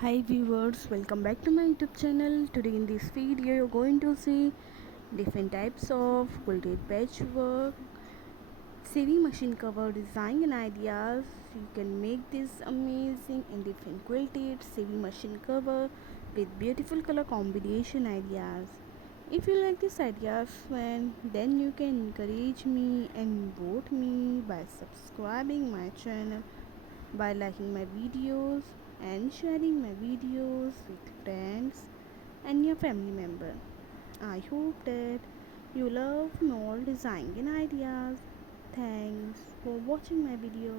Hi viewers, welcome back to my YouTube channel. Today in this video you're going to see different types of quilted patchwork, sewing machine cover design and ideas. You can make this amazing and different quilted sewing machine cover with beautiful color combination ideas. If you like these ideas, then you can encourage me and vote me by subscribing my channel, by liking my videos and sharing my videos with friends and your family member. I hope that you love more design and ideas. Thanks for watching my video.